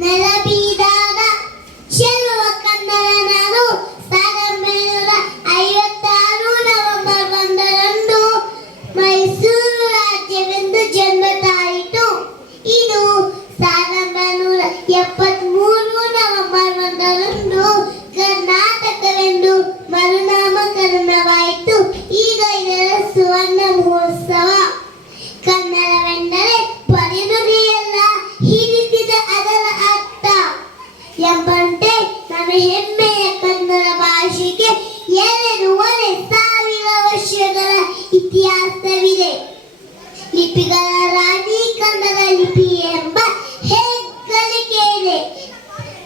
Me la ಲಿಪಿಗಳ ರಾಣಿ ಕನ್ನಡ ಲಿಪಿ ಎಂಬ ಹೆಗ್ಗಳಿಕೆಯಿದೆ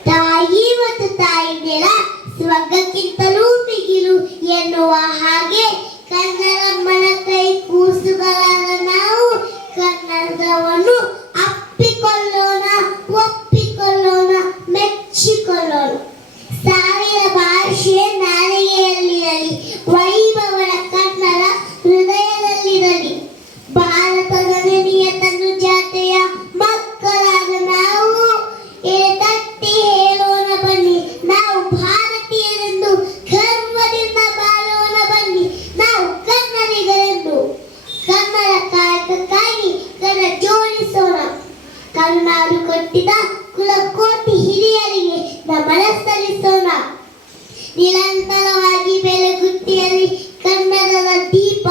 ತಾಯಿ ಮತ್ತು ತಾಯಿ ನೆಲ ಸ್ವರ್ಗಕ್ಕಿಂತಲೂ ಮಿಗಿಲು ಎನ್ನುವ ಹಾಗೆ ಕನ್ನಡಮ್ಮನ ಕೈ ಕೂಸುಗಳಾದ ನಾವು ಕನ್ನಡವನ್ನು ಕೊಟ್ಟಿದ ಕುಲಕೋಟಿ ಹಿರಿಯರಿಗೆ ನಮನ ಸಲ್ಲಿಸೋಣ. ನಿರಂತರವಾಗಿ ಬೆಳಗುತ್ತಿಯಲ್ಲಿ ಕನ್ನಡದ ದೀಪ